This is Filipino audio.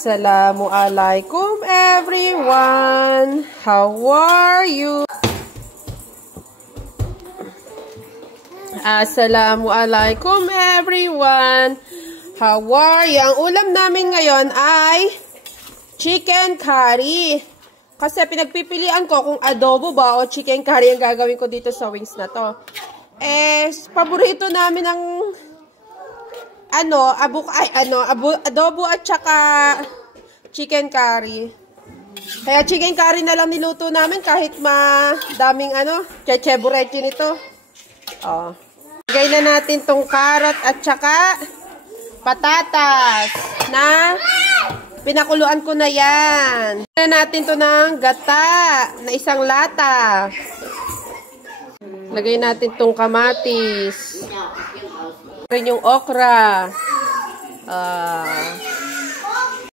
Assalamualaikum everyone. How are you? Assalamualaikum everyone. How are you? Ang ulam namin ngayon ay chicken curry. Kasi pinagpipilian ko kung adobo ba o chicken curry ang gagawin ko dito sa wings na to. Paborito namin ang adobo at saka chicken curry. Kaya chicken curry na lang niluto namin kahit madaming checheburete nito. Oh. Lagay na natin tong carrot at saka patatas na pinakuluan ko na yan. Lagay na natin to ng gata na isang lata. Lagay natin tong kamatis. Rin yung okra.